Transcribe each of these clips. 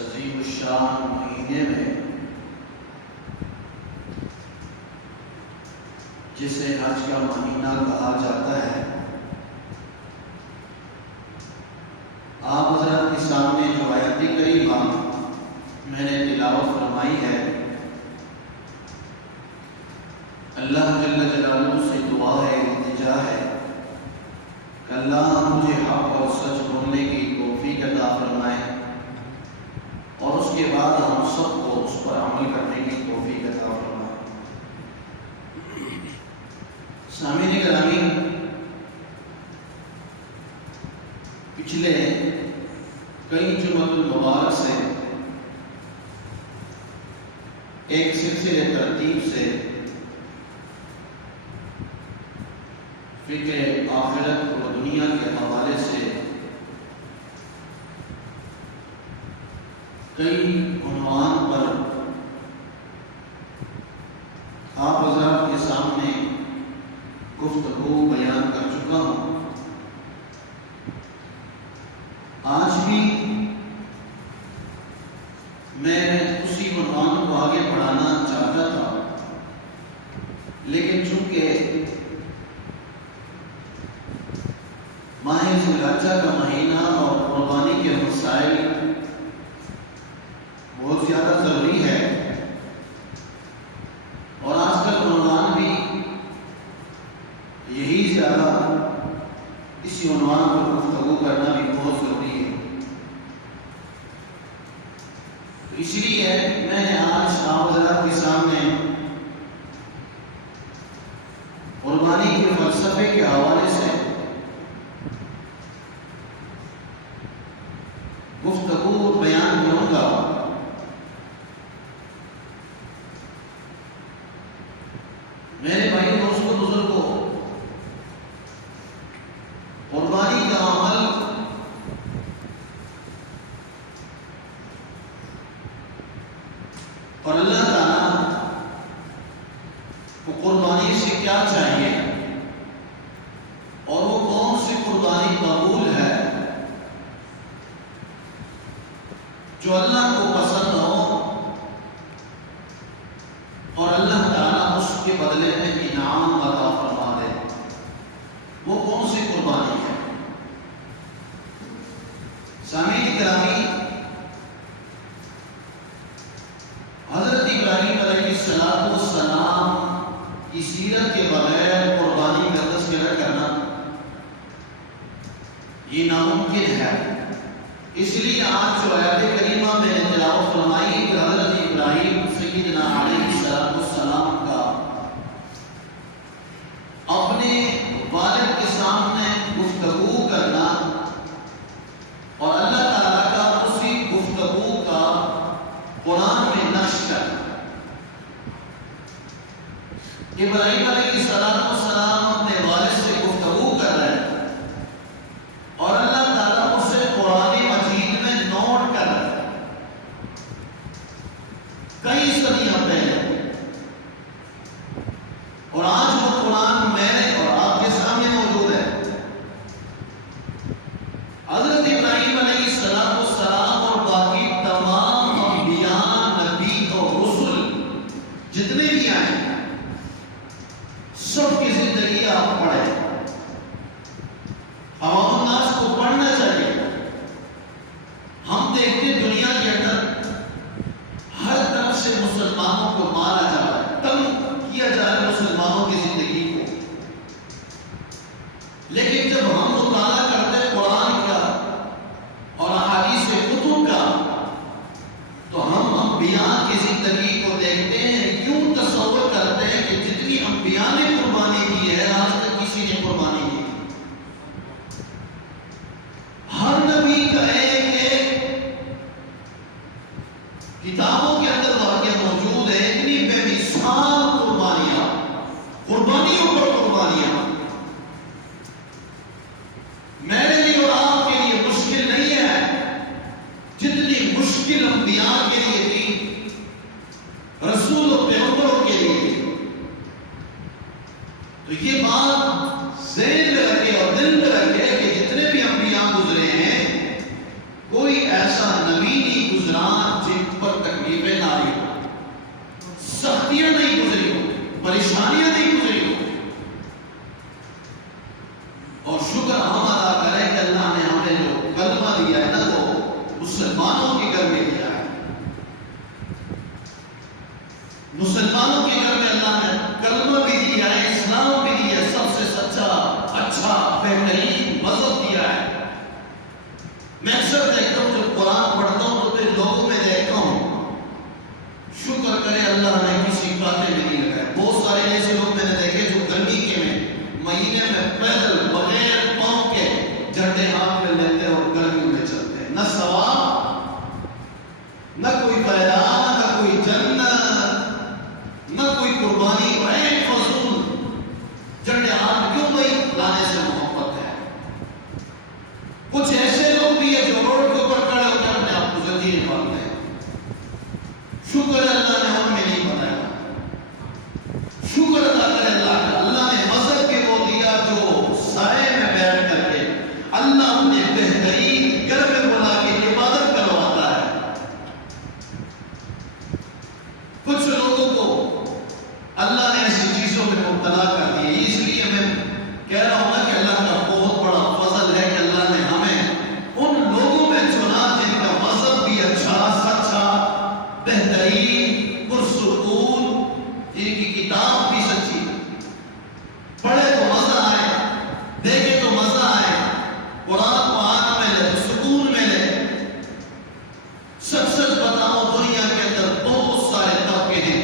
عظیم الشان مہینے میں جسے حج کا مہینہ کہا جاتا ہے، آپ حضرات کے سامنے جو آیت کریمہ میں نے تلاوت فرمائی ہے، اللہ جل جلالہ سے دعا ہے، التجا ہے کہ اللہ مجھے حق اور سچ بولنے کی توفیق عطا فرمائے اور اس کے بعد ہم سب کو اس پر عمل کرنے کی توفیق عطا فرمائے۔ سامعین گرامی، پچھلے کئی جمعۃ المبارک سے ایک سلسلے ترتیب سے فکر آخرت اور دنیا کے حوالے سے کئی عنوان پر آپ حضرات کے سامنے گفتگو بیان کر چکا ہوں۔ آج بھی میں اسی عنوان کو آگے بڑھانا چاہتا تھا، لیکن چونکہ ماہ ذی الحجہ کا مہینہ اور قربانی کے مسائل بہت زیادہ ضروری ہے اور آج کل عنوان بھی یہی زیادہ، اسی عنوان پر گفتگو کرنا بھی بہت ضروری ہے، اس لیے میں نے آج آپ حضرات کے سامنے قربانی کے فلسفے کے حوالے سے گفتگو بیان کروں گا۔ میرے بھائی دوستوں بزرگوں، قربانی کا عمل اور اللہ تعالیٰ کو قربانی سے کیا چاہیے اور وہ کون سی قربانی قبول ہے جو اللہ کو پسند ہو اور اللہ تعالیٰ اس کے بدلے میں انعام عطا فرما دے، وہ کون سی قربانی ہے؟ سامعین گرامی، حضرت ابراہیم علیہ السلام کی سیرت کے بغیر قربانی کا تذکرہ کرنا یہ ناممکن ہے۔ اس لیے آج جو آیت کریمہ میں نے تلاوت فرمائی کہ حضرت ابراہیم سیدنا علیہ السلام کا اپنے والد کے سامنے گفتگو کرنا اور اللہ تعالیٰ کا اسی گفتگو کا قرآن میں نقش کرنا۔ ابراہیم علیہ السلام اپنے والد سے گفتگو کر رہے ہیں اور اللہ تعالیٰ اسے قرآن مجید میں نوٹ کر رہے ہیں کئی صدیاں پہلے، اور آج وہ قرآن میرے اور آپ کے سامنے موجود ہے۔ حضرت ابراہیم علیہ السلام اور باقی تمام انبیاء، نبی اور رسل جتنے بھی آئے سب کی زندگی آپ پڑھیں، عوام الناس کو پڑھنا چاہیے۔ ہم دیکھتے دنیا کے اندر ہر طرف سے مسلمانوں کو مارا جا رہا ہے، تنگ کیا جا رہا ہے مسلمانوں کی زندگی کو، لیکن جب ہم مطالعہ کرتے قرآن کا اور احادیث کتب کا تو ہم انبیاء کی زندگی کو دیکھتے ہیں، کیوں تصور کرتے ہیں کہ جتنی انبیاء نے قربانی کی ہے آج تک کسی نے قربانی کی۔ ہر نبی کا ایک کتابوں کے اندر واقعہ موجود ہے، اتنی بے مثال قربانیاں، قربانیوں پر قربانیاں۔ میرے لیے اور آپ کے لیے مشکل نہیں ہے جتنی مشکل انبیاء کے لیے تھی، رسول و پیغمبروں کے لیے تھی۔ تو یہ بات ذہن میں رکھے اور دل میں رکھے کہ جتنے بھی انبیاء گزرے ہیں کوئی ایسا نبی نہیں گزرا پریشانیاں نہیں گزری ہو. اور شکر ہم ادا کریں کہ اللہ نے ہمیں جو کلمہ دیا ہے نا وہ مسلمانوں کے گھر میں دیا ہے. مسلمانوں کے گھر میں اللہ نے کلمہ بھی دیا ہے, اسلام بھی دیا ہے, سب سے سچا, اچھا, بہترین مذہب دیا ہے. میں اکثر دیکھتا ہوں جب قرآن پڑھتا ہوں تو پھر لوگوں میں دیکھتا ہوں شکر کرے اللہ نے کسی کاتے میں نہیں لگا ہے. بہت سارے ایسے لوگ میں نے دیکھے جو گرمی کے مہینے میں پیدل بغیر پاؤں کے جھنڈے ہاتھ میں لیتے ہیں اور گرمیوں میں چلتے ہیں. نہ ثواب, نہ کوئی فائدہ, نہ کوئی جنت, نہ کوئی قربانی. بڑے فضول جھنڈے ہاتھ کیوں بھائی لانے سے محبت ہے. کچھ ایسے لوگ بھی ہیں جو روڈ کے اوپر کھڑے ہو کے اپنے آپ کو زنجیر باندھتے ہیں. شکر اللہ نے ہم میں نہیں بنایا. شکر ادا کرے اللہ کا, اللہ نے مذہب بھی وہ دیا جو سائے میں بیٹھ کر کے اللہ اپنے بہترین گھر میں بلا کے عبادت کرواتا ہے. کچھ لوگوں کو اللہ نے ایسی چیزوں میں مبتلا کر دیا. اس لیے میں کہہ رہا ہوں نا کہ اللہ کا بہت بڑا فضل ہے کہ اللہ نے ہمیں ان لوگوں میں چنا جن کا مذہب بھی اچھا, سچا, بہترین, پرسکون, جن کی کتاب بھی سچی. پڑھے تو مزہ آئے, دیکھے تو مزہ آئے, قرآن کو آنکھ میں لے تو سکون میں لے. سچ سچ بتاؤ دنیا کے اندر بہت سارے طبقے ہیں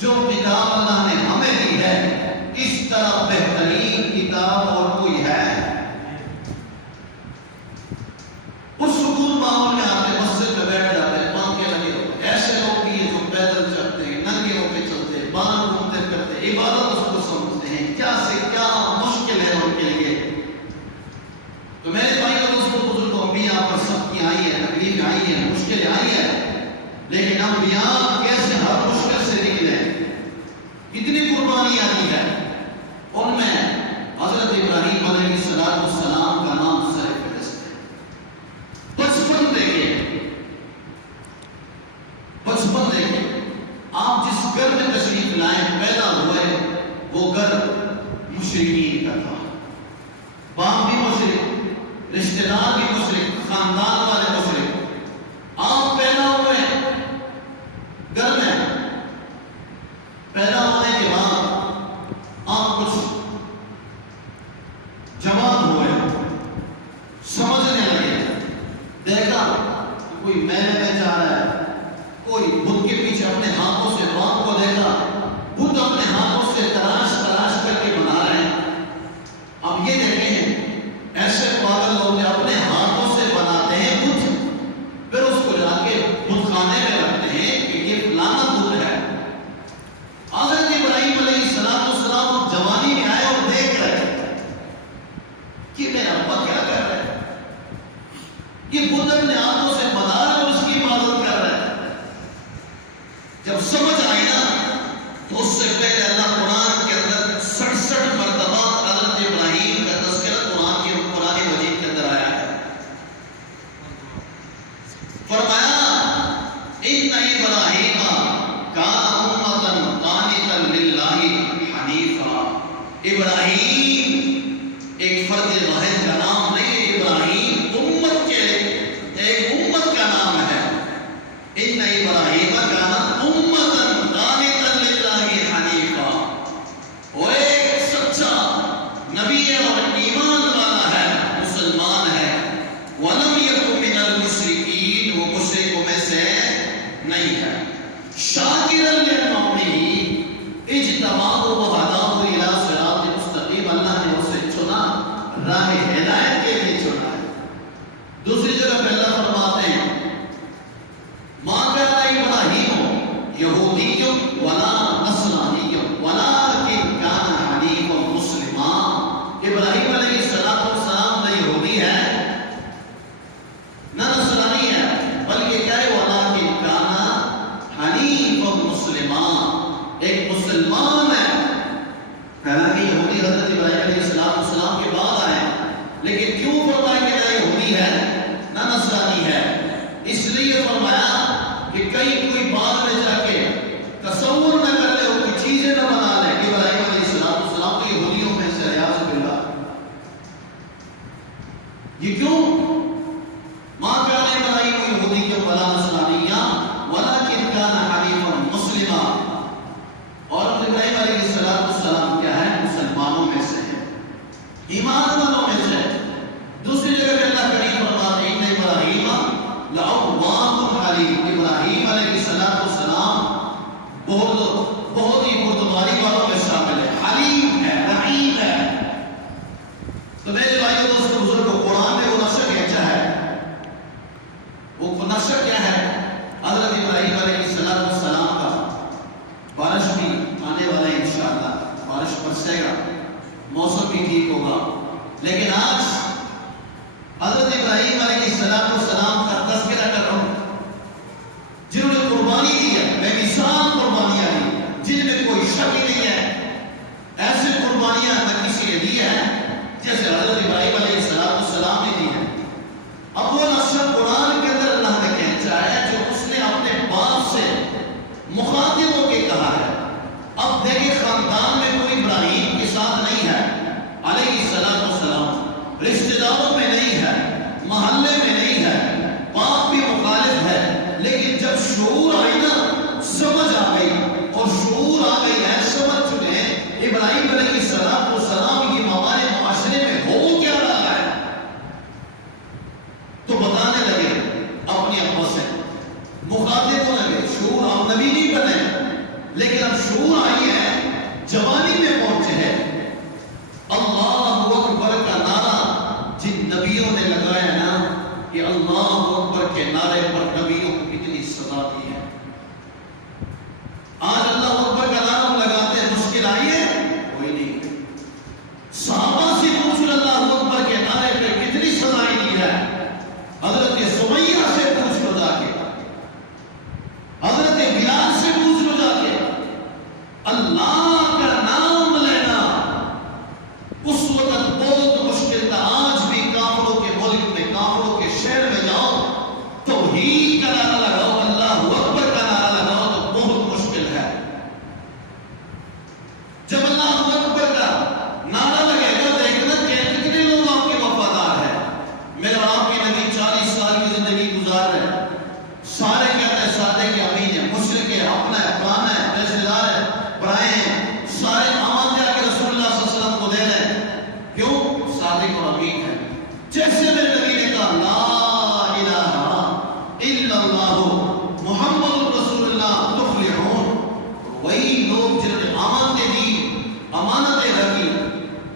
جو کتاب اللہ نے ہمیں دی ہے اس طرح بہترین کتاب اور کوئی ہے. اس سکون ماحول میں آتے مسجد میں بیٹھ جاتے ہیں, پنکھے لگے ہوتے. ایسے لوگ بھی ہیں جو پیدل چلتے ہیں, ننگے ہو کے چلتے ہیں, باہر گھومتے پھرتے, عبادت اس کو سمجھتے ہیں. کیا سے کیا مشکل ہے ان کے لیے. تو میرے بھائی اور دوستوں, بزرگوں, انبیاء پر سب کی آئی ہے, تکلیف آئی ہے, مشکلیں آئی ہے, لیکن انبیاء کیسے ہر مشکل سے نکلے, کتنی قربانی آئی ہے. ان میں حضرت ابراہیم علیہ السلام کا نام سر فہرست ہے. بچپن دیکھیں, آپ جس گھر میں تشریف لائیں پیدا ہوئے وہ گھر مشرکین کا تھا. باپ بھی مشرک, رشتہ دار بھی مشرک, خاندان والے مشرک. آپ پیدا ہوئے گھر میں, پیدا ہونے کے بعد آپ کچھ جوان ہوئے, سمجھنے لگے, دیکھا کوئی میلے میں جا رہا ہے, کوئی بت کے پیچھے اپنے ہاتھوں سے, باپ کو دیکھا بت اپنے ہاتھوں سے تراش کر کے بنا رہے ہیں. اب یہ دیکھیں ایسے پاگل لوگ اپنے ہاتھوں سے بناتے ہیں بت, پھر اس کو جا کے بت خانے میں رکھتے ہیں کہ یہ فلانا بت ہے. حضرت ابراہیم علیہ السلام جوانی میں آئے اور دیکھ رہے کہ میرا ابا کیا کر رہے ہیں, یہ بت اپنے ہاتھوں سے بنا رہے اور اس کی عبادت کر رہے ہیں. جب سمجھ آئی نا تو اس سے پہلے اللہ قرآن کے اندر 67 مرتبہ حضرت ابراہیم کا تذکرہ قرآن مجید کے اندر آیا ہے. فرمایا ان ابراہیم کان امۃ قانتا للہ حنیفا. ابراہیم ایک فرد واحد کا نام نہیں ہے, ابراہیم امت کے ایک امت کا نام ہے. ان ابراہیم کان امۃ قانتا للہ حنیفا, وہ ایک سچا نبی ہے اور ایمان والا ہے, مسلمان ہے. ولم یکن من المشرکین, وہ مشرکوں میں سے نہیں ہے. شاکرا لنعمہ اجتباہ وہداہ الی صراط مستقیم, اللہ نے اسے چنا, راہ ہدایت کے لیے چنا ہے. دوسری جگہ پہ اللہ فرماتے ہیں ما کان ابراہیم یہودی ولا نصرانی ولکن کان حنیفا مسلما. ابراہیم علیہ السلام نہ یہودی ہے نہ نصرانی ہے, بلکہ کیا ہے, ولکن کان حنیفا مسلما, ایک مسلمان ہے. حالانکہ یہودی حضرت ابراہیم علیہ السلام کے بعد آئے, لیکن کیوں فرمایا کہ نہ یہودی ہے نہ نصرانی ہے؟ اس لیے فرمایا کہ کہیں کوئی بعد میں جا کے تصور نہ کر لے, کوئی چیزیں نہ بنا لے کہ ابراہیم ایمان والوں میں سے. دوسری جگہ پہ اللہ کریم فرماتے ہیں ان ابراہیم لأوّاہ حلیم. ابراہیم علیہ السلام بہت ہی بردباری والوں میں شامل ہے، حلیم ہے، رحیم ہے. تو میرے بھائیوں دوستوں بزرگوں، قرآن میں وہ نقشہ کہتا ہے، وہ نقشہ کیا ہے؟ حضرت ابراہیم علیہ السلام کا. بارش بھی آنے والا ہے انشاءاللہ، بارش برسے گا، موسم بھی ٹھیک ہوگا. لیکن آج حضرت ابراہیم علیہ السلام کا تذکرہ کر رہا ہوں، جنہوں نے قربانی دی ہے، بے مثال قربانیاں دی، جن میں کوئی شک ہی نہیں ہے. ایسے قربانیاں نہ کسی نے دی ہے جیسے حضرت ابراہیم علیہ السلام نے دی ہے. اب وہ نقشہ قرآن کے اندر اللہ نے کہا ہے جو اس نے اپنے باپ سے مخاطب ہو کے کہا ہے. اب دیکھیں خاندان میں کوئی ابراہیم کے ساتھ نہیں ہے علیہ السلام، رشتہ داروں میں نہیں ہے، محلے میں نہیں ہے، باپ بھی مخالف ہے. لیکن جب شعور آئی نا، سمجھ آ گئی، اور شعور آ گئی ہے، سمجھ چکے ہیں ابراہیم علیہ السلام یہ ہمارے معاشرے میں ہو کیا رہا ہے، تو بتانے لگے اپنی ابا سے، مخاطب ہونے لگے. شعور ہم نبی نہیں بنے، لیکن اب شعور آئی ہے، جوانی میں پہنچے ہیں. اللہ اکبر کا نعرہ جن نبیوں نے لگایا نا، کہ اللہ اکبر کے نعرے پر نبیوں کو کتنی سزا دی ہے. آج اللہ اکبر کا نعرہ ہم لگاتے ہیں، مشکل آئی ہے؟ کوئی نہیں. صحابہ سے پوچھ اللہ اکبر کے نعرے پہ کتنی سزائیں دی ہے. حضرت سمیہ سے پوچھ لو جا کے، حضرت بلال سے پوچھ لو جا کے. اللہ کا نام لینا اس وقت بہت مشکل تھا. آج بھی کافروں کے ملک میں، کافروں کے شہر میں جاؤ، توحید کا نعرہ لگاؤ، اللہ اکبر کا نعرہ لگاؤ تو بہت مشکل ہے. جب اللہ اکبر کا نعرہ لگے گا، دیکھنا کہ کتنے لوگ آپ کے وفادار ہیں. میرے آپ کے نبی 40 سال کی زندگی گزار رہے ہیں، سارے کہتے ہیں سادے کے امین ہے، مشرک ہے، اپنا ہے، پرانا ہے، پیسے دار ہے، برائے ہیں، سارے امان جا کے رسول اللہ صلی اللہ علیہ وسلم کو دے رہے ہیں. کیوں؟ صادق اور امین ہے. جیسے میرے نبی نے کہا لا الہ الا اللہ محمد رسول اللہ تفلحون، وہی لوگ جنہوں نے امانتیں دی، امانتیں رکھی،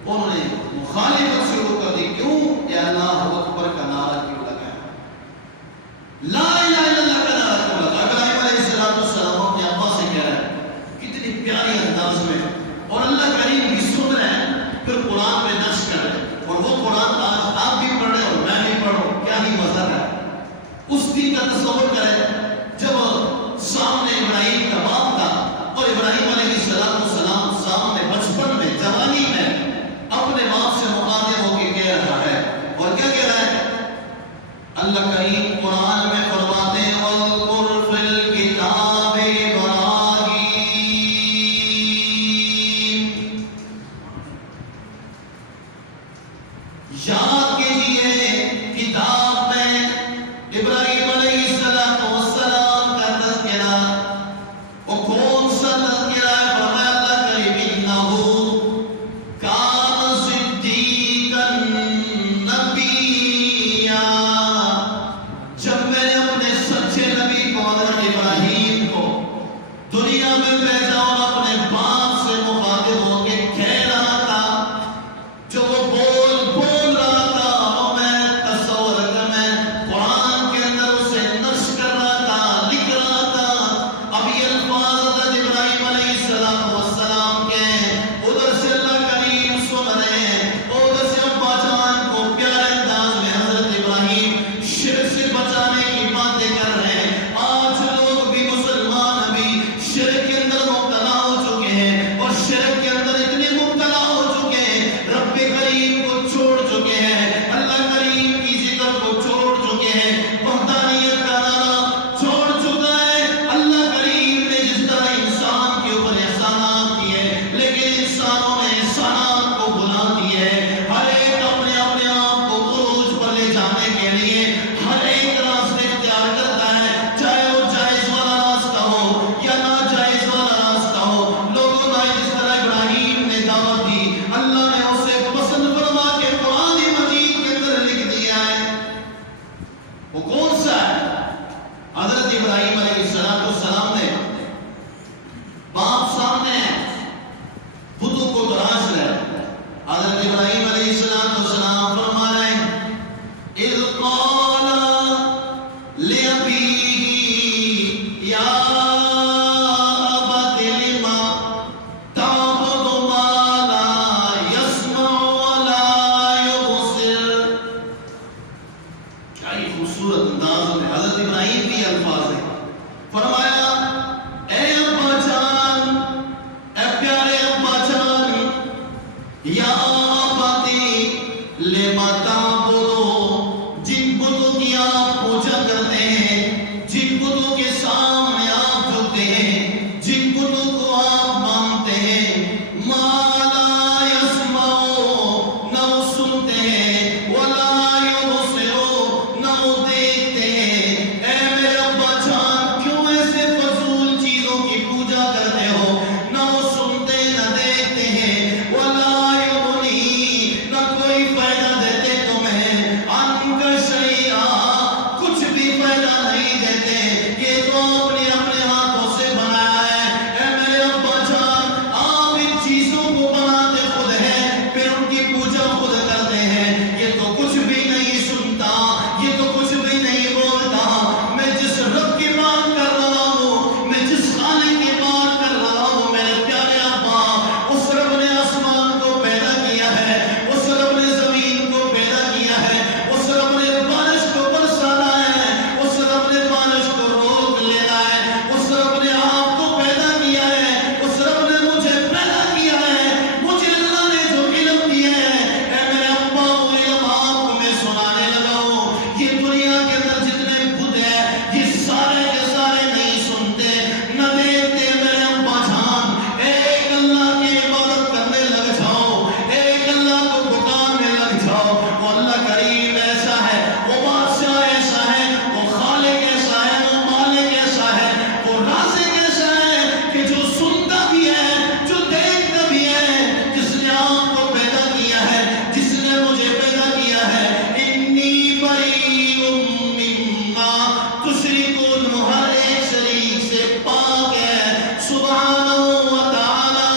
انہوں نے مخالفت شروع کر دی. کیوں؟ کہ اللہ اکبر کا نعرہ کیوں لگایا، لا الہ الا اللہ کا نعرہ کیوں لگایا. ابراہیم علیہ السلام اپنے ابا سے کہہ رہے ہیں کتنی پیاری انداز میں، اور اللہ کریم بھی سن رہے ہیں، پھر قرآن میں نقش کر رہے ہیں. اور وہ قرآن آج آپ بھی پڑھ رہے اور میں بھی پڑھوں، کیا ہی مزہ ہے. اس دن کا تصور کریں جب سامنے ابراہیم کا باپ تھا، اور ابراہیم علیہ السلام سامنے بچپن میں، جوانی میں اپنے باپ سے مخاطب ہو کے کہہ رہا ہے. اور کیا کہہ رہا ہے؟ اللہ کریم قرآن میں فرماتے ہیں وَاذْكُرْ فِي الْكِتَابِ إِبْرَاهِيمَ، یاد کیجئے کتاب میں ابراہیم علیہ السلام کا تذکرہ. وہ کون سا تذکرہ ہے؟ فرمایا اللہ کریم انہو کان صدیقا نبیّا. جب میں نے اپنے سچے نبی کو حضرت ابراہیم کو دنیا میں بھیجا اور اپنے باپ سے مخاطب ہو کے کہہ رہا تھا، جو وہ بول رہا تھا، اور میں تصور کر میں قرآن کے اندر اسے نقش کر رہا تھا، لکھ رہا تھا. اب یہ الفاظ حضرت ابراہیم علیہ السلام کے ادھر سے اللہ کریم سن رہے ہیں، اور ادھر سے ابا جان کو پیارے انداز میں حضرت ابراہیم شرک سے بچانے کی باتیں کر رہے ہیں. آج لوگ بھی مسلمان بھی شرک کے اندر مبتلا ہو چکے ہیں، اور ابراہیم علیہ السلام نے باپ سامنے بتوں کو تراش رہے. حضرت ابراہیم علیہ السلام فرما رہے ہیں اذ قال لأبیہ یا ابت لم تعبد ما لا يسمع ولا يبصر. کیا یہ خوبصورت انداز میں حضرت ابراہیم کی الفاظ ہیں. فرمایا اے ابا جان، اے پیارے ابا جان، یا ابتی لما تعبدو، جن بتوں کی آپ پوجا کرتے ہیں، جن بتوں کے سامنے آپ جھکتے ہیں، جن بتوں کو آپ مانتے ہیں، ما لا یسمعو، نہ وہ سنتے ہیں، ولا یبصرو، نہ وہ دیکھتے ہیں. اے میرے ابا جان، کیوں ایسے فضول چیزوں کی پوجا کرتے ہو؟ نہ وہ سنتے نہ دیکھتے ہیں، ولا یغنی، نہ کوئی فائدہ دیتے تمہیں، عنک شیئا، کچھ بھی فائدہ نہیں دیتے. یہ تو آپ نے اپنے ہاتھوں سے بنایا ہے. اے میرے ابا جان، آپ ان چیزوں کو بناتے خود ہیں، پھر ان کی پوجا خود کرتے ہیں. یہ تو کچھ بھی نہیں سنتا، یہ تو کچھ بھی نہیں بولتا. میں جس رب کی بات کر رہا ہوں، میں جس خالق کی بات کر رہا ہوں، میرے پیارے ابا، اس رب نے آسمان کو پیدا کیا ہے، اس رب نے زمین کو پیدا کیا ہے، اس رب نے بارش کو برسانا ہے، اس رب نے بارش کو روک لینا ہے، اس رب نے آپ کو پیدا کیا ہے، اس رب نے مجھے پیدا کیا ہے. مجھے اللہ نے جو علم دیا ہے، اے میرے ابا، وہ علم آپ کو میں سنانے لگا ہوں. یہ دنیا کے اندر جتنے بت ہیں، یہ سارے کے سارے نہیں سنتے نہ دیکھتے. میرے ابا جان، ایک اللہ کی عبادت کرنے لگ جاؤ، ایک اللہ کو پکارنے لگ جاؤ. وہ اللہ کریم ایسا ہے، وہ بادشاہ ایسا ہے، وہ خالق ایسا ہے، وہ مالک ایسا ہے، وہ رازق ایسا ہے کہ جو سنتا بھی ہے، جو دیکھتا بھی ہے، جس نے آپ کو پیدا کیا ہے، جس نے مجھے پیدا کیا ہے. انی بریء مما تشرکون، ہر ایک شریک سے پاک ہے، سبحانہ و تعالی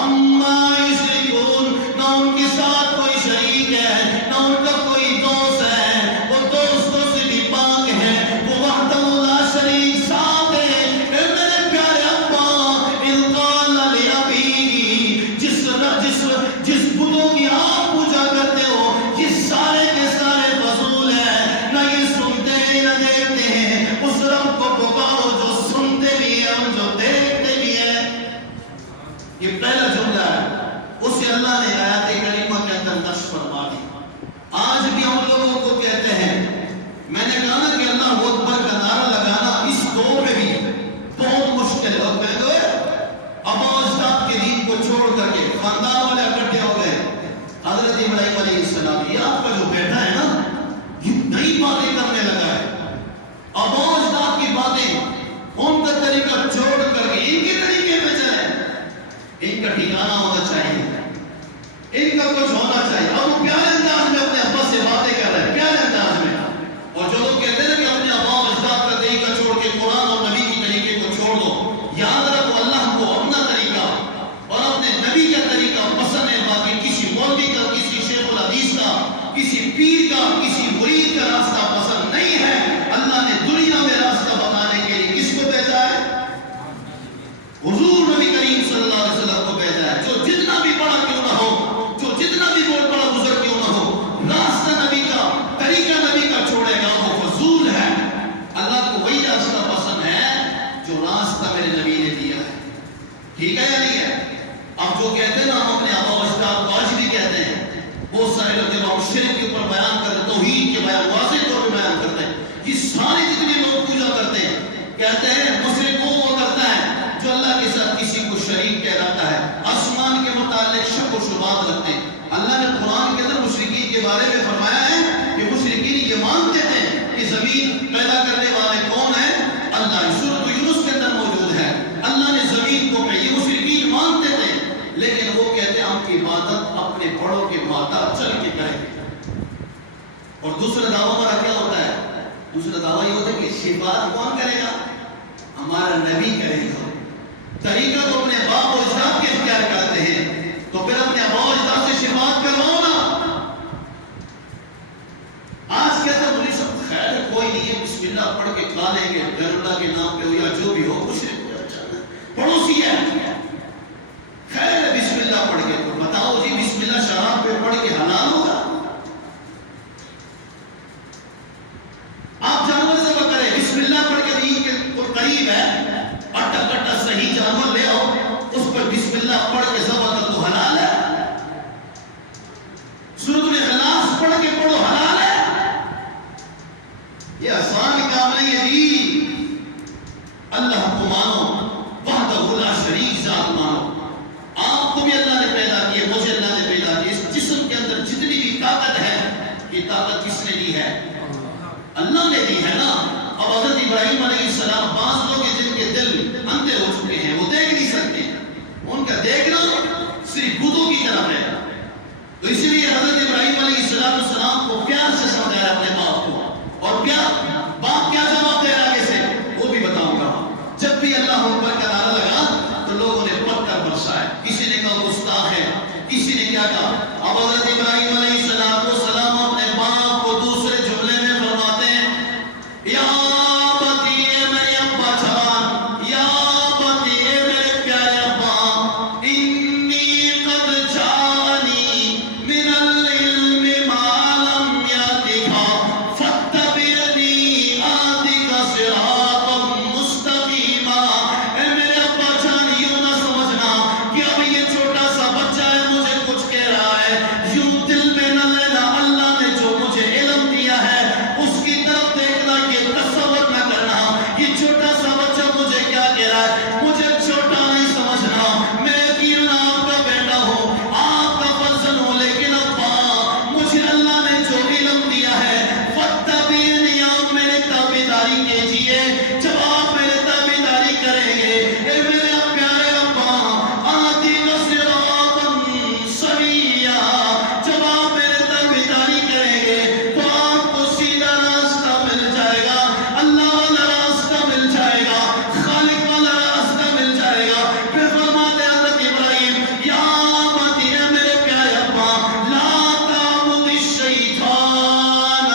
عما یشرکون. نہ ان کے ساتھ کوئی شریک ہے، نہ ان کا کوئی دوست ہے، وہ دوستوں سے بھی پاک ہے، وہ وحدہ لا شریک ساتھ ہے. اے میرے پیارے ابا، اذ قال لأبیہ، جس بتوں کی آپ پوجا کرتے ہو، یہ سارے کے سارے فضول ہیں، نہ یہ سنتے ہیں نہ دیکھتے ہیں. اس رب کو پکارو جو سنتے بھی ہیں اور جو دیکھتے بھی ہیں. یہ پہلا جملہ ہے، اسے اللہ نے آیات کریمہ کے اندر نقش فرما دی. آج بھی ہم لوگوں کو کہتے ہیں، میں نے کہا نا کہ اللہ اکبر کا نعرہ لگانا اس دور میں بھی بہت مشکل ہے. اور کہتے ہوئے ابا اجداد کے دین کو چھوڑ کر کے خاندان والے اکٹھے ہو گئے. حضرت ابراہیم علیہ السلام، یہ آپ کا جو بیٹا ہے نا، یہ نئی باتیں کرنے لگا ہے. ابا اجداد کی باتیں، ان کا طریقہ چھوڑ کر کے ان کے طریقے پہ چلے. ان کا ٹھکانا ہونا چاہیے، ان کا کچھ ہونا چاہیے. اب وہ پیارے انداز میں اپنے ابا سے باتیں کر رہے ہیں، پیارے انداز میں. اور جو لوگ کہتے ہیں کہ اپنے ابا و اجداد کا طریقہ چھوڑ کے قرآن اور نبی کے طریقے کو چھوڑ دو، یاد رکھو اللہ کو اپنا طریقہ اور اپنے نبی کا طریقہ پسند ہے. باقی کسی مولوی کا، کسی شیخ الحدیث کا، کسی پیر کا، کسی مرید کا راستہ پسند نہیں ہے. اللہ نے دنیا میں راستہ بتانے کے لیے کس کو بھیجا ہے؟ حضور نبی کریم صلی اللہ علیہ وسلم کو بھیجا ہے. جو جتنا بھی بڑا کیوں نہ ہو، جو جتنا بھی بہت بڑا بزرگ کیوں نہ ہو، راستہ نبی کا، طریقہ نبی کا چھوڑے گا وہ فضول ہے. اللہ کو وہی راستہ پسند ہے جو راستہ میرے نبی نے دیا ہے. ٹھیک ہے یا نہیں ہے؟ اب جو کہتے ہیں نا، ہم اپنے آبا و اجداد کو آج بھی کہتے ہیں. بہت سارے لوگ جب ہم شرک کے اوپر بیان کرتے ہیں، توحید کے بیان واضح طور پہ بیان کرتے ہیں. یہ سارے جتنے لوگ پوجا کرتے ہیں، کہتے ہیں مشرک وہ کرتا ہے جو اللہ کے ساتھ کسی کو شریک کہلاتا ہے، آسمان کے متعلق شک و شبہات رکھتے ہیں. اللہ نے قرآن کے اندر مشرکین کے بارے میں فرمایا ہے کہ مشرکین یہ مانتے تھے کہ زمین پیدا کرنے والے کون ہیں؟ اللہ. سورۃ یونس کے اندر موجود ہے. اللہ نے زمین کو یہ مشرکین مانتے تھے، لیکن وہ کہتے ہیں ہم کی عبادت اپنے بڑوں کے ماتا چل کے کریں گے. اور دوسرا دعویٰ ہمارا کیا ہوتا ہے؟ دوسرا دعویٰ یہ ہوتا ہے کہ شفاعت کون کرے گا؟ اللہ کو مانو، وحدہ لا شریک ذات مانو۔ آپ کو بھی اللہ نے پیدا کیا، مجھے اللہ نے پیدا کیا۔ اس جسم کے اندر جتنی بھی طاقت ہے، یہ طاقت کس نے دی ہے؟ اللہ نے دی ہے نا۔ اب حضرت ابراہیم علیہ السلام، بعض لوگ جن کے دل اندھے ہو چکے ہیں، وہ دیکھ نہیں سکتے، ان کا دیکھنا صرف بتوں کی طرف ہے۔ تو اسی لیے حضرت ابراہیم علیہ السلام کو پیار سے سمجھایا اپنے باپ کو، اور کیا باپ کیا جواب دے رہا آگے سے وہ بھی بتاؤں گا۔ جب بھی اللہ اکبر کا نعرہ لگا تو لوگوں نے پتھر برسائے، کسی نے کہا گستاخ ہے، کسی نے کیا کہا۔ اب حضرت ابراہیم علیہ السلام اپنے باپ کو دوسرے جملے میں فرماتے ہیں، یا بتی اے میرے ابا جان، یا بتی اے میرے پیارے ابا، انی قد جانی من العلم ما لم یاتک فاتبعنی آتک صراطا مستقیما۔ اے میرے ابا جان، یوں نہ سمجھنا کہ اب یہ چھوٹا سا بچہ ہے مجھے کچھ کہہ رہا ہے، یوں دل میں نہ لینا۔ اللہ نے جو مجھے علم دیا ہے اس کی طرف دیکھنا، یہ تصور نہ کرنا یہ چھوٹا سا بچہ مجھے کیا کہہ رہا ہے، مجھے چھوٹا نہیں سمجھنا۔ میں یقیناً آپ کا بیٹا ہوں، آپ کا فرزند ہوں، لیکن ابا مجھے اللہ نے جو علم دیا ہے، فاتبعنی، آپ میرے تابعداری کیجئے۔ جب آپ میرے تابعداری کریں گے، اے میرے پیارے ابا، آتک صراطا سویا، جب آپ میرے تابعداری کریں گے تو آپ کو سیدھا راستہ مل جائے گا، اللہ والا راستہ مل جائے گا، خالق والا راستہ مل جائے گا۔ پھر فرماتے حضرت ابراہیم، یا بتی اے میرے پیارے ابا، لا تعبد الشیطان،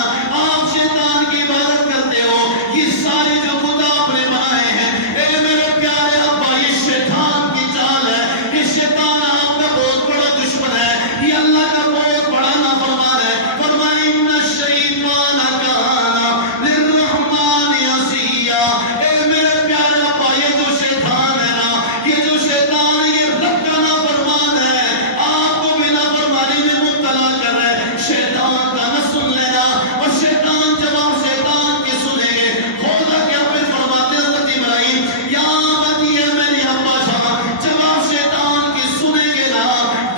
آپ شیطان کی عبادت کرتے ہو، یہ سارے جو بت آپ نے بنائے ہیں، اے میرے پیارے ابا یہ شیطان کی چال ہے، یہ شیطان آپ کا بہت بڑا دشمن ہے، یہ اللہ کا بہت بڑا نافرمان ہے۔ فرمایا ان الشیطان کان للرحمن عصیا، اے میرے پیارے ابا یہ جو شیطان ہے نا، یہ جو شیطان ہے یہ رب کا نافرمان ہے، آپ کو بھی نافرمانی میں مبتلا کر رہا ہے۔ شیطان کا نہ سن لینا، اور شیطان جب آپ شیطان کی سنیں گے ہوگا کیا؟ پھر فرماتے حضرت ابراہیم، یا بتی اے میرے ابا جان، جب آپ شیطان کی سنیں گے نا،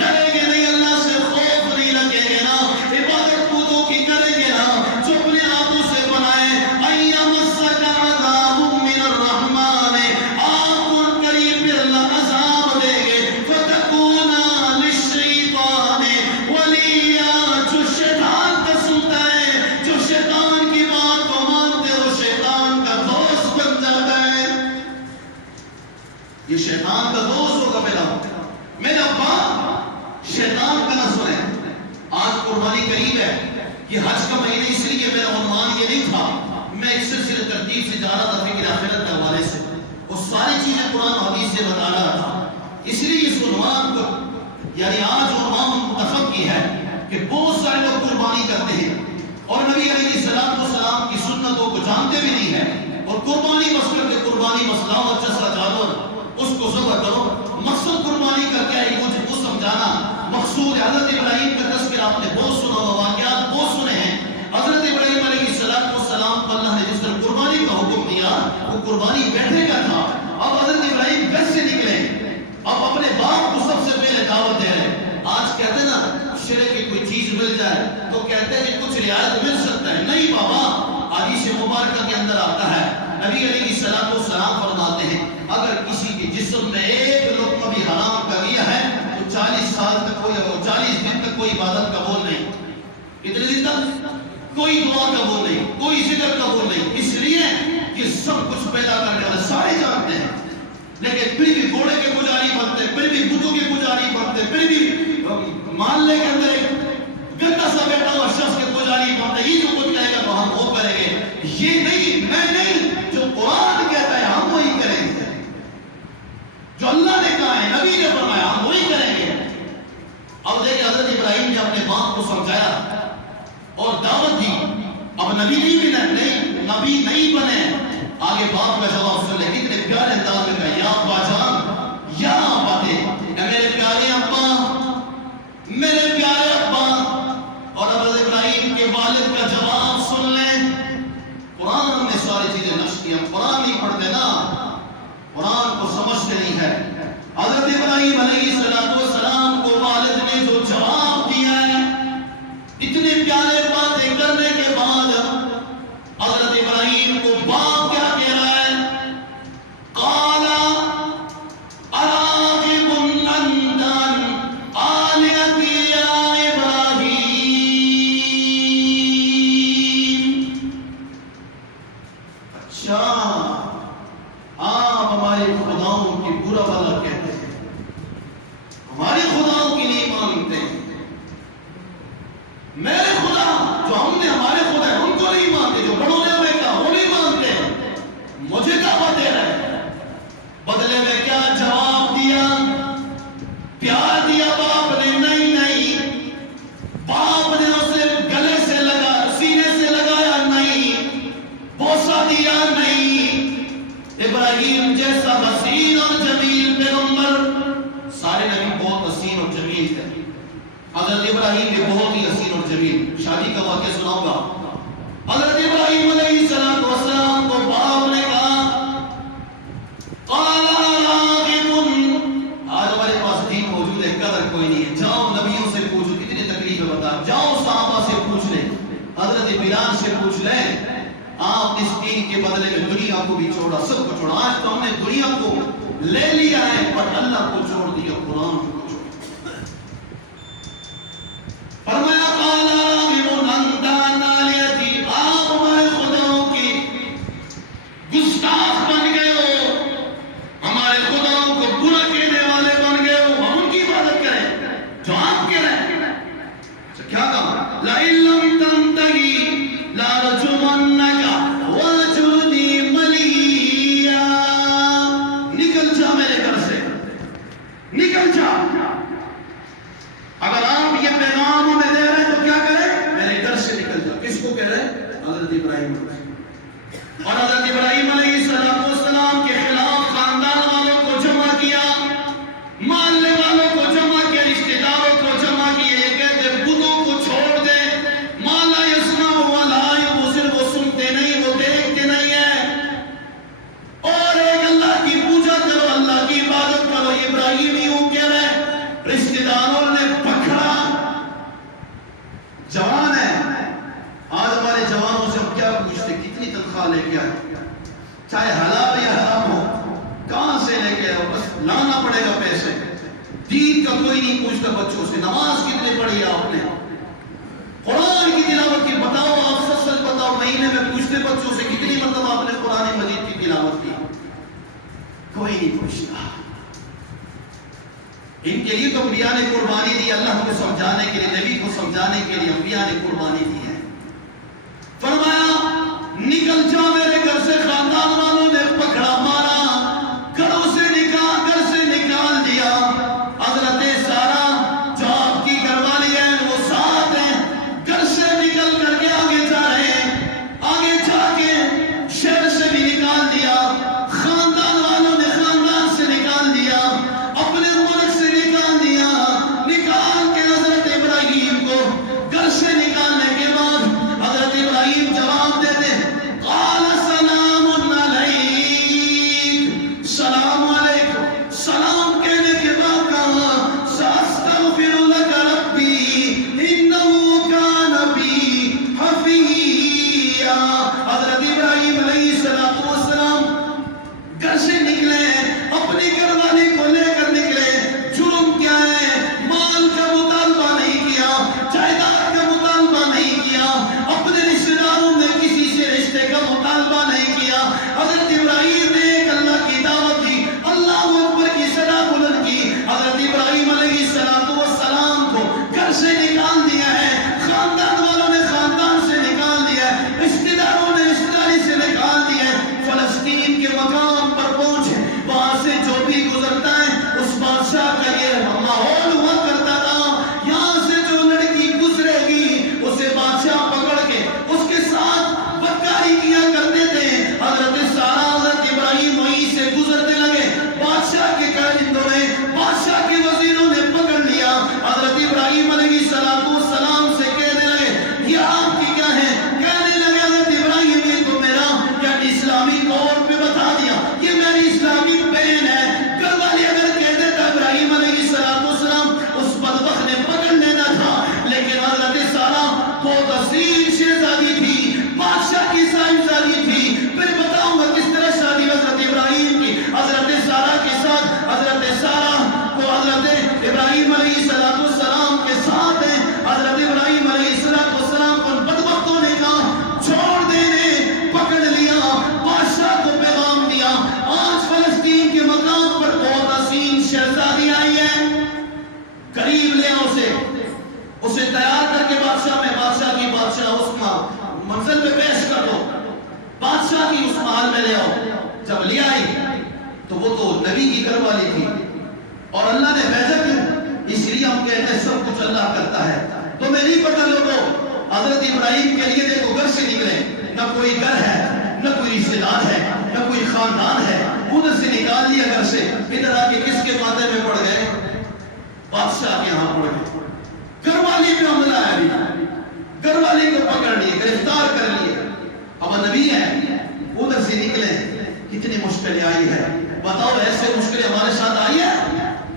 ڈریں گے نہیں، اللہ سے خوف نہیں رکھیں گے نا، عبادت بتوں کی کریں گے نا جو اپنے ہاتھوں سے بنائے، ایمسک عذاب من الرحمن، آپ کو ان قریب پہ اللہ عذاب دیں گے، فتکونا للشیطان ولیا، جو شیطان کا سنتا ہے، جو شیطان کی بات کو مانتے ہو، شیطان کا دوست بن جاتا ہے۔ یہ شیطان کا دوست ہوگا میرا میرا باپ، شیطان کا نہ سنیں۔ آج قربانی قریب ہے، یہ حج کا مہینہ، اس لیے میرا عنوان یہ نہیں تھا، میں ایک سلسلے ترتیب سے جا رہا تھا فکر آخرت کے حوالے سے، وہ ساری چیزیں قرآن و حدیث سے بتا رہا تھا، اس لیے اس عنوان کو یعنی آج عنوان متفق کی ہے کہ بہت سارے لوگ قربانی کرتے ہیں اور نبی علیہ السلام کی سنتوں کو جانتے بھی نہیں ہیں، اور قربانی بس کر کے قربانی مسئلہ اور چسا جانور اس کو ذبح کرو، مقصد قربانی کا کیا ہے مجھے وہ سمجھانا مقصود ہے۔ حضرت ابراہیم کا تذکرہ آپ نے بہت سنا ہوا، واقعات بہت سنے ہیں۔ حضرت ابراہیم علیہ السلام کو اللہ نے جس طرح قربانی کا حکم دیا، وہ قربانی بیٹھے کا تھا۔ اب حضرت ابراہیم ویسے نکلے، اب اپنے باپ کو سب سے پہلے دعوت دے رہے۔ آج کہتے ہیں نا شرک کی کوئی چیز مل جائے تو کہتے ہیں کہ کچھ رعایت مل سکتا ہے، نہیں بابا، حدیث مبارکہ کے اندر آتا ہے، نبی علیہ السلام فرماتے ہیں اگر کسی کے جسم میں ایک لقمہ بھی حرام کر لیا ہے تو 40 سال تک 40 دن تک کوئی عبادت قبول نہیں، کتنے دن تک کوئی دعا قبول نہیں، کوئی ذکر قبول نہیں، اس لیے کہ سب کچھ پیدا کرنے والے سارے جانتے ہیں، لیکن پھر بھی گھوڑے کے پجاری بنتے، پھر بھی بتوں کے پجاری بنتے، پھر بھی محلے کے اندر ایک گندا سا بیٹا ہوا شخص کے پجاری بنتے، یہ جو کچھ کہے گا تو ہم وہ کریں گے، یہ نہیں، میں نہیں، جو قرآن کہتا ہے ہم وہی کریں گے، جو اللہ نے کہا ہے، نبی نے فرمایا ہم وہی کریں گے۔ اب دیکھیں حضرت ابراہیم نے اپنے باپ کو سمجھایا اور دعوت دی، اب نبی نہیں بنے، نبی نہیں بنے، آگے باپ کا جواب سن لیں، کتنے پیارے انداز میں کہا، یا ابا جان، یا ابا دے، میرے پیارے ابا، میرے پیارے ابا۔ اور اب حضرت ابراہیم کے والد کا جواب سن لیں، قرآن نے ساری چیزیں نشر کی، ہم قرآن نہیں پڑھتے نا، حضرت ابراہیم علیہ السلام کو والد نے جو جواب دیا ہے، اتنے پیارے باتیں کرنے کے بعد حضرت ابراہیم کو باپ کیا کہہ رہا ہے؟ قال اراغب انت عن آلہتی یا ابراہیم، اچھا آپ ہمارے خداؤں کی برا بھلا کہتے ہیں، ہمارے خداؤں کی نہیں مانتے ہیں، میرے خدا جو ہم نے ہمارے خدا ہیں ان کو نہیں مانتے، جو بڑوں نے ہمیں کہا وہ نہیں مانتے ہیں، مجھے دعوت دے رہے ہیں، بدلے میں کیا جواب دیا؟ پیار دیا باپ نے؟ نہیں نہیں، باپ نے اسے گلے سے لگا سینے سے لگایا؟ نہیں، بوسہ دیا؟ نہیں۔ ابراہیم جیسا حسین اور جمیل پیغمبر، سارے نبی بہت حسین اور جمیل تھے، حضرت ابراہیم بھی بہت ہی حسین اور جمیل، شادی کا واقعہ سناؤں گا۔ حضرت ابراہیم علیہ السلام کو باپ نے کہا قال راغب، آج ہمارے پاس دین موجود ہے، قدر کوئی نہیں ہے، جاؤ نبیوں سے پوچھو کتنی تکلیفیں بتا، جاؤ صحابہ سے پوچھ لیں، حضرت بلال سے پوچھ لیں، آپ اس دین کے بدلے میں دنیا کو بھی چھوڑا، سب کو چھوڑا۔ آج تو ہم نے دنیا کو لے لیا ہے پر اللہ کو چھوڑ دیا، قرآن کو چھوڑ دیا۔ فرمایا قال راغب انت عن آلہتی، آپ ہمارے خداؤں کی گستاخ بن گئے ہو، ہمارے خداؤں کو برا کہنے والے بن گئے ہو، ہم ان کی عبادت کریں جو آپ کہہ رہے ہیں۔ اچھا کیا کہا؟ لئن لم تنتہی لارجمنک واہجرنی ملیا، نکل جا میرے گھر سے، نکل جا۔ اگر آپ یہ پیغام ہمیں دے رہے ہیں تو کیا کریں؟ میرے گھر سے نکل جا۔ کس کو کہہ رہے ہیں؟ حضرت ابراہیم علیہ، اور حضرت ابراہیم علیہ السلام کے خلاف خاندان والوں کو جمع کیا، محلے والوں کو جمع کیا، رشتہ داروں کو جمع کیا، یہ کہتے بتوں کو چھوڑ دے، ما لا یسمع ولا یبصر، وہ سنتے نہیں، وہ دیکھتے نہیں ہیں، اور ایک اللہ کی پوجا کرو، اللہ کی عبادت کرو۔ ابراہیم یوں کہہ رہے ہیں، رشتہ داروں نے پکڑا، جوان ہے، آج ہمارے جوانوں سے ہم کیا پوچھتے کتنی تنخواہ لے کے آئے، چاہے حلال یا حرام ہو، کہاں سے لے کے آئے، بس لانا پڑے گا پیسے، دین کا کوئی نہیں پوچھتا بچوں سے، نماز کتنے پڑھی آپ نے، قرآن کی تلاوت کی بتاؤ، آپ سچ سچ بتاؤ، مہینے میں پوچھتے بچوں سے کتنی مرتبہ آپ نے قرآن مجید کی تلاوت کی، کوئی نہیں پوچھتا۔ ان کے لیے تو انبیاء نے قربانی دی، اللہ کو سمجھانے کے لیے، نبی کو سمجھانے کے لیے انبیاء نے قربانی دی ہے۔ فرمایا نکل جا میرے گھر سے، خاندان والوں نے پکڑا، مارا، گھروں سے گھر سے نکال دیا۔ حضرت سارہ جو آپ کی گھر والی ہے وہ ساتھ ہیں، گھر سے نکل کر کے آگے جا رہے ہیں، آگے جا کے شہر سے بھی نکال دیا، خاندان والوں نے خاندان سے نکال دیا، اپنے ملک سے نکال دیا، نکال کے حضرت ابراہیم کو گھر سے نکالنے کے بعد حضرت ابراہیم جواب دیتے قال قریب لے آؤ اسے تیار کر کے بادشاہ کی بادشاہ اس منزل پہ پیش کر دو، بادشاہ کی اس محل میں لے آؤ۔ جب لے آئی تو وہ تو نبی کی گھر والی تھی، اور اللہ نے بھیجا کیوں؟ اس لیے ہم کہتے ہیں سب کچھ اللہ کرتا ہے۔ تو میں نہیں پتا لوگوں، حضرت ابراہیم کے لیے دیکھو گھر سے نکلے، نہ کوئی گھر ہے، نہ کوئی رشتے دار ہے، نہ کوئی خاندان ہے، ادھر سے نکال لیا گھر سے، ادھر آ کے کس کے ماتھے میں پڑ گئے؟ بادشاہ کے ہاں پڑ گئے۔ گھر والی پہ حملہ آیا بھی، گھر والی کو پکڑ لیے، گرفتار کر لیے۔ اب نبی ہے، ادھر سے نکلے، کتنی مشکلیں آئی ہے۔ بتاؤ ایسے مشکلیں ہمارے ساتھ آئی ہے؟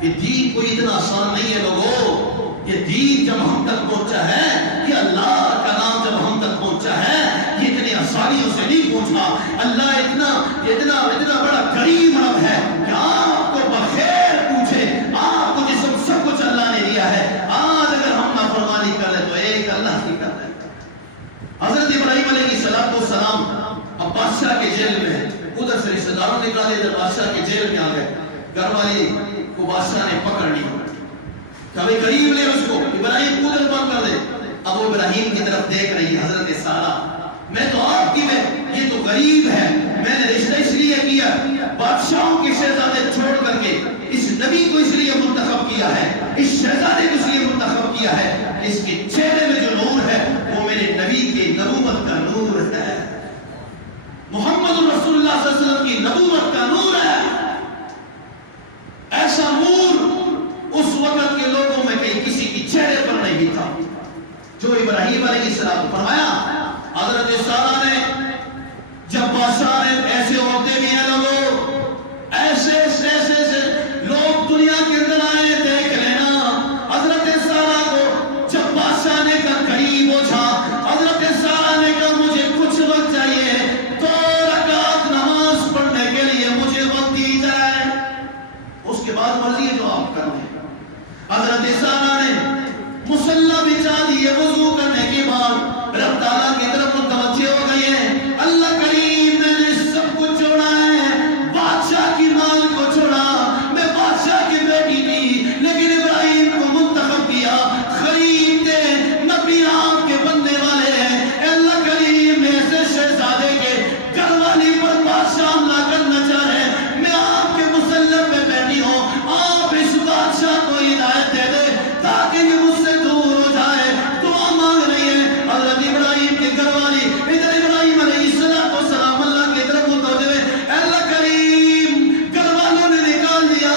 یہ دین کوئی اتنا آسان نہیں ہے لوگوں۔ یہ دین جب ہم تک پہنچا ہے، یہ اللہ کا نام جب ہم تک پہنچا ہے، یہ اتنی آسانیوں سے نہیں پہنچا۔ اللہ اتنا بڑا کریم رب ہے کہ آپ کو بخیر پوچھے، آپ کو جسم سب کچھ اللہ نے دیا ہے۔ آج اگر ہم نافرمانی کر رہے تو ایک اللہ کی کر رہے۔ حضرت ابراہیم علیہ السلام اب بادشاہ کے جیل میں، ادھر سے رشتہ داروں نکالے، ادھر بادشاہ کے جیل میں آ گئے۔ گھر والی کو بادشاہ نے پکڑ لی، کبھی قریب لے اس کو، ابراہیم کو ادھر بند کر دے۔ اب وہ ابراہیم کی طرف دیکھ رہی ہے، حضرت سارہ، میں تو آپ کی میں، یہ تو غریب ہے، میں نے رشتہ اس لیے کیا، بادشاہوں کے شہزادے چھوڑ کر کے اس نبی کو اس لیے منتخب کیا ہے، اس شہزادے کو اس لیے منتخب کیا ہے، اس کے چہرے میں جو نور ہے وہ میرے نبی کے نبوت کا نور ہے، محمد رسول اللہ صلی اللہ علیہ وسلم کی نبوت کا نور ہے۔ ایسا نور اس وقت کے لوگوں میں کہیں کسی کی چہرے پر نہیں تھا جو ابراہیم علیہ السلام فرمایا۔ حضرت سارہ نے جب بادشاہ نے ایسے ہوتے بھی ہیں لوگوں، ایسے لوگ دنیا کے اندر آئے، دیکھ لینا حضرت سارہ کو جب بادشاہ نے کہا قریب اٹھا، حضرت سارہ نے کہا مجھے کچھ وقت چاہیے، 2 رکعت نماز پڑھنے کے لیے مجھے وقت دی جائے، اس کے بعد مرضی ہے جو آپ کریں۔ حضرت سارہ نے مصلی بچھا دیے، وضو کرنے کے بعد رب تعالیٰ کی طرف متوجہ ہو گئی ہے، اللہ کریم میں نے سب کچھ چھوڑا ہے، بادشاہ کی مال کو چھوڑا، میں بادشاہ کی بیٹی تھی لیکن ابراہیم کو منتخب کیا، خرید دے، نبی آپ کے بننے والے ہیں، اے اللہ کریم ایسے شہزادے کے گھر والی پر بادشاہ حملہ کرنا چاہ رہے ہیں، میں آپ کے مسلح پہ بیٹھی ہوں، آپ اس بادشاہ کو ہدایت دے دے تاکہ یہ مجھ سے دور ہو جائے، دعا مانگ رہی ہے۔ حضرت ابراہیم کے گھر والی ادھر ابراہیم علیہ السلام اللہ کی طرف متوجہ ہوئے، اے اللہ کریم گھر والوں نے نکال دیا،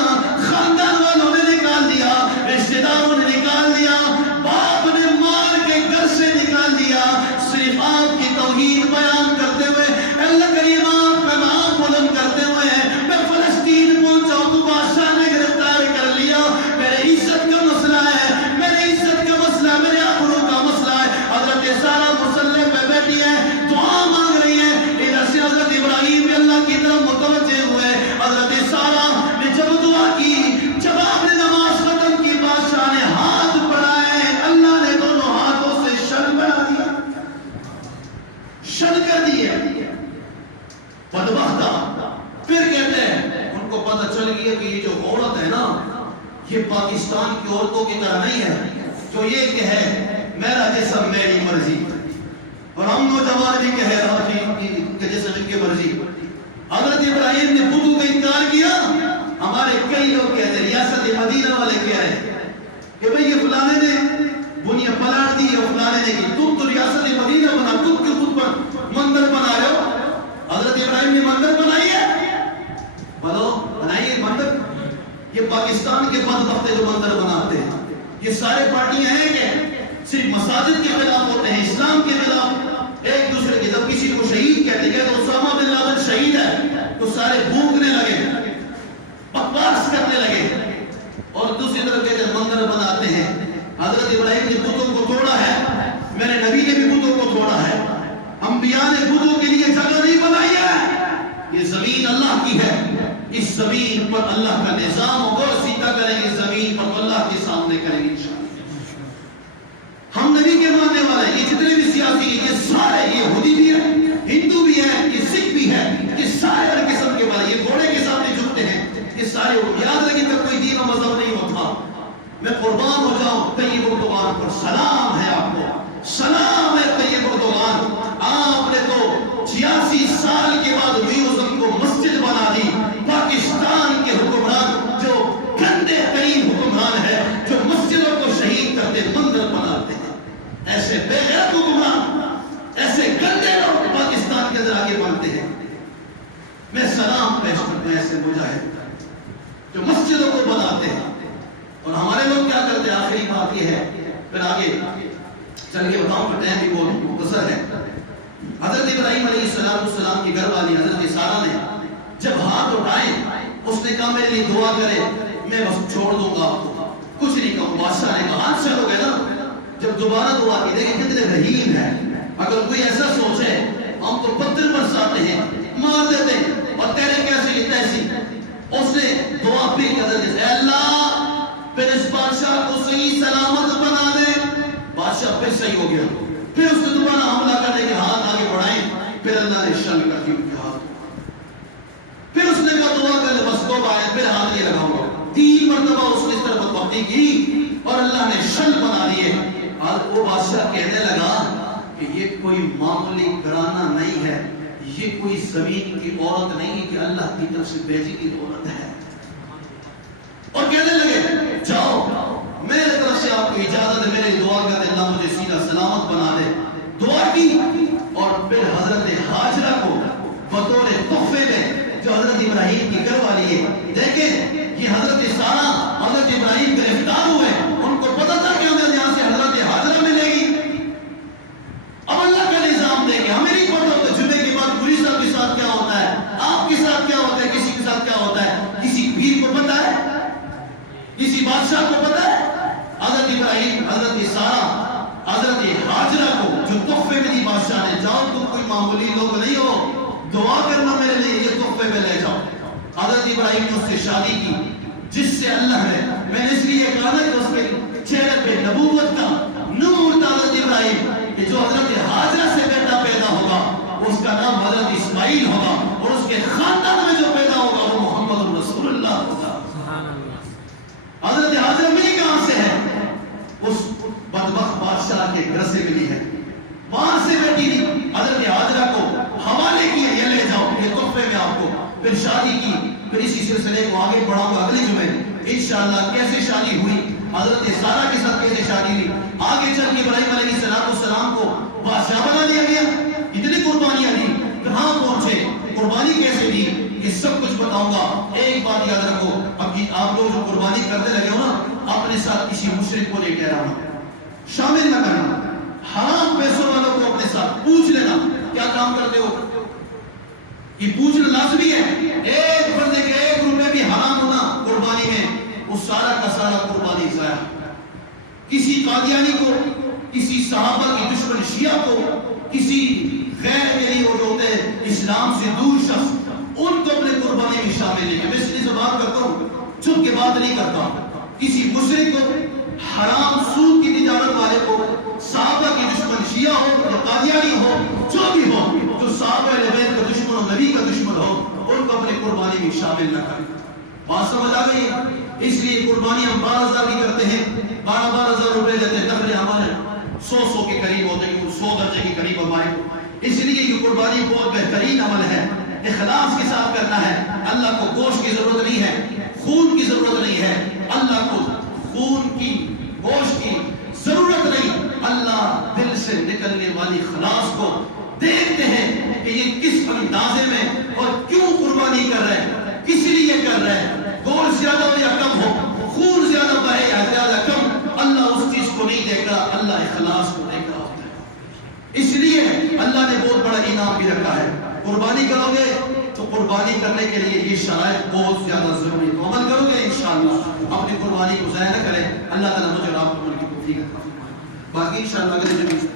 خاندان والوں نے نکال دیا، رشتہ داروں نے نکال دیا، باپ نے مار کے گھر سے نکال دیا، صرف آپ کی توحید بیان کرتے ہوئے، اے اللہ کریم آپ کا نام بلند کرتے ہوئے میں فلسطین پہنچا ہوں، تو بادشاہ نے گرفتار کر لیا، میرے عزت کا مسئلہ ہے، میرے عزت کا مسئلہ ہے، میرے آبرو کا مسئلہ ہے۔ حضرت سارہ مسلح پہ بیٹھی ہے، دعا مانگ رہی ہے، ادھر سے حضرت ابراہیم بھی اللہ کی طرف متوجہ ہوئے۔ حضرت سارہ نے جب دعا کی، جب آپ نے نماز ختم کی، بادشاہ نے ہاتھ بڑھائے، اللہ نے دونوں ہاتھوں سے شل بنا دیا، شل کر دیے، بدبختہ۔ پھر کہتے ہیں ان کو پتہ چل گیا کہ یہ جو عورت ہے نا، یہ پاکستان کی عورتوں کی طرح نہیں ہے جو یہ کہے میرا جسم میری مرضی، اور ہم نوجوان بھی کہہ رہا کہ جسم ان کی مرضی۔ حضرت ابراہیم نے بتوں کا انکار کیا، ہمارے کئی لوگ کہتے ہیں، ریاست مدینہ والے کہہ رہے ہیں کہ بھئی یہ فلانے نے بنیاد پلاٹ دی اور فلانے نے کی، تم تو ریاست مدینہ بنا، تم کے خود پر مندر بنا رہے ہو۔ حضرت ابراہیم نے مندر بنائی ہے، بولو بنائیے مندر۔ یہ پاکستان کے بدبخت جو مندر بناتے ہیں، یہ سارے پارٹیاں ہیں کہ صرف مساجد کے خلاف ہوتے ہیں، اسلام کے خلاف، ایک دوسرے کے جب کسی کو شہید کہتے ہیں تو اسامہ بن لادن شہید ہے تو سارے بھونکنے لگے، بکواس کرنے لگے، اور دوسری طرف کہتے ہیں مندر بناتے ہیں۔ حضرت ابراہیم نے بتوں کو توڑا ہے، میرے نبی نے بھی بتوں کو توڑا ہے، انبیاء نے بتوں کے لیے جگہ نہیں بنائی ہے۔ یہ زمین اللہ کی ہے، اس زمین پر اللہ کا نظام ہوگا، سیدھا کریں گے زمین پر اللہ کے سامنے کریں گے انشاءاللہ۔ ہم نبی کے ماننے والے، یہ جتنے بھی سیاسی ہیں یہ سارے، یہ یہودی بھی ہیں، ہندو بھی ہیں، یہ سکھ بھی ہیں، یہ سارے ہر قسم کے والے، یہ گھوڑے کے سامنے جھکتے ہیں، یہ سارے، یاد رکھیں کہ کوئی دین و مذہب نہیں ہوتا، میں قربان ہو جاؤں طیب اردوغان پر. سلام ہے آپ کو, سلام ہے طیب اردوغان. آپ نے تو 86 سال کے بعد میوزیم کو مسجد بنا دی. پاکستان کے حکمران جو گندے ترین حکمران ہے, جو مسجدوں کو شہید کرتے مندر بناتے ہیں, ایسے بے غیرت حکمران, ایسے گندے لوگ پاکستان کے اندر آگے بڑھتے ہیں. میں سلام پیش کرتے ہیں ایسے مجاہد جو مسجدوں کو بناتے ہیں. اور ہمارے لوگ کیا کرتے ہیں؟ آخری بات یہ ہے, پھر آگے چل کے بتاؤں کہ ٹائم بھی بہت مختصر ہے. حضرت ابراہیم علیہ السلام کی گھر والی حضرت سارہ نے جب ہاتھ اٹھائے, اس نے کہا میرے لیے دعا کرے, میں بس چھوڑ دوں گا آپ کو, کچھ نہیں کہوں. بادشاہ نے کہا ہاتھ سے ہو گئے نا. جب دوبارہ دعا کی, دیکھیں کتنے رحیم ہے. اگر کوئی ایسا سوچے ہم تو پتھر برساتے ہیں, مار دیتے ہیں, اور تیرے کیسے یہ تیسی. اس نے دعا پھر حضرت اے اللہ پھر اس بادشاہ کو صحیح سلامت بنا دے. بادشاہ پھر صحیح ہو گیا. پھر اس نے دوبارہ حملہ کرنے کے ہاتھ آگے بڑھائے, پھر اللہ نے شل کر دی ان کے ہاتھ. پھر اس نے کہا دعا کر لے, بس توبہ ہے, پھر ہاتھ نہیں لگاؤں گا. 3 مرتبہ اس نے اس طرح بدبختی کی اور اللہ نے شل بنا دیے. اور وہ بادشاہ کہنے لگا کہ یہ کوئی معمولی گھرانہ نہیں ہے, یہ کوئی زمین کی عورت نہیں کہ اللہ کی طرف سے بھیجی کی عورت ہے. اور کہنے لگے جاؤ میرے طرف سے آپ کو اجازت ہے, میری دعا کرتے اللہ مجھے سیدھا سلامت بنا دے. دعا کی اور پھر حضرت حاجرہ کو بطور تحفے میں, جو حضرت ابراہیم کی گھر والی ہے, دیکھیں یہ حضرت سارہ حضرت ابراہیم گرفتار ہوئے, ان کو پتا تھا کہ ہمیں یہاں سے حضرت حاجرہ ملے گی. اب اللہ کا نظام دے گے, ہمیں نہیں پتا ہوتا جمعے کے بعد پولیس صاحب کے ساتھ کیا ہوتا ہے, آپ کے ساتھ کیا ہوتا ہے, کسی کے ساتھ کیا ہوتا ہے. کسی پیر کو پتا ہے, کسی بادشاہ کو پتا ہے. حضرت ابراہیم حضرت سارہ حضرت حاجرہ کو جو تحفے میں دی بادشاہ نے, جاؤ تم کوئی معمولی لوگ نہیں ہو, دعا کرنا میرے لیے, یہ تحفے میں لے جاؤ. حضرت ابراہیم نے اس سے شادی کی, جس سے اللہ نے, میں نے اس لیے کہا نا کہ اس کے چہرے پہ نبوت کا نور تھا. حضرت ابراہیم کہ جو حضرت حاجرہ سے بیٹا پیدا ہوگا اس کا نام حضرت اسماعیل ہوگا, اور اس کے خاندان میں جو پیدا ہوگا وہ محمد رسول اللہ ہوگا. حضرت حاجرہ ملی کہاں سے ہے؟ اس بدبخت بادشاہ کے گھر سے ملی ہے, وہاں سے بیٹی نے حضرت حاجرہ کو حوالے کیا, یہ لے جاؤ یہ تحفے میں آپ کو. پھر شادی کی. پھر اسی سلسلے کو آگے بڑھاؤں گا اگلی جمعے انشاءاللہ کیسے شادی ہوئی, حضرت سارہ کے ساتھ کیسے شادی ہوئی. آگے چل کے ابراہیم علیہ السلام کو بادشاہ بنا دیا گیا, اتنی قربانیاں دی, کہاں پہنچے, قربانی کیسے دی, یہ سب کچھ بتاؤں گا. ایک بات یاد رکھو, اب آپ لوگ جو قربانی کرنے لگے ہو نا, اپنے ساتھ کسی مشرک کو نہیں کہہ رہا ہوں, شامل نہ کرنا. حرام پیسوں والوں کو اپنے ساتھ پوچھ لینا کیا کام کرتے ہو, یہ پوچھنا لازمی ہے. ایک بندے کے 1 روپے بھی حرام ہونا قربانی میں, وہ سارا کا سارا قربانی ضائع. کسی قادیانی کو, کسی صحابہ کی دشمن شیعہ کو, کسی غیر کے لیے وہ جو ہوتے ہیں اسلام سے دور شخص, ان کو اپنے قربانی میں شامل نہیں. میں اس لیے سے بات کرتا ہوں, چھپ کے بات نہیں کرتا. کسی مشرک کو, حرام سود کی تجارت والے کو, صحابہ کی دشمن شیعہ ہو یا قادیانی ہو, جو بھی ہو, جو صحابہ اہل بیت کا دشمن ہو, نبی کا دشمن ہو, ان کو اپنے قربانی میں شامل نہ کریں. بات سمجھ آ گئی؟ اس لیے قربانی ہم 12,000 کی کرتے ہیں, 12,000 روپے دیتے ہیں, نفل ہمارے 100 کے قریب ہوتے ہیں, 100 درجے کے قریب ہمارے. اس لیے یہ قربانی بہت بہترین عمل ہے, اخلاص کے ساتھ کرنا ہے. اللہ کو گوشت کی ضرورت نہیں ہے, خون کی ضرورت نہیں ہے. اللہ کو خون کی, گوشت کی ضرورت نہیں. اللہ دل سے نکلنے والی خلاص کو دیکھتے ہیں کہ یہ کس اندازے میں اور کیوں قربانی کر رہے ہیں, کس لیے کر رہے ہیں. گوشت زیادہ ہو یا کم ہو, خون زیادہ بہے یا زیادہ کم, اللہ اس چیز کو نہیں دیکھ رہا, اللہ اخلاص کو دیکھ رہا ہوتا ہے. اس لیے اللہ نے بہت بڑا انعام بھی رکھا ہے. قربانی کرو گے تو قربانی کرنے کے لیے یہ شرائط بہت زیادہ ضروری ہے. تو عمل کرو گے انشاءاللہ, اپنی قربانی کو ضائع نہ کریں. اللہ تعالیٰ مجھے اور آپ کو عمل کی توفیق عطا فرمائے. باقی انشاءاللہ اگر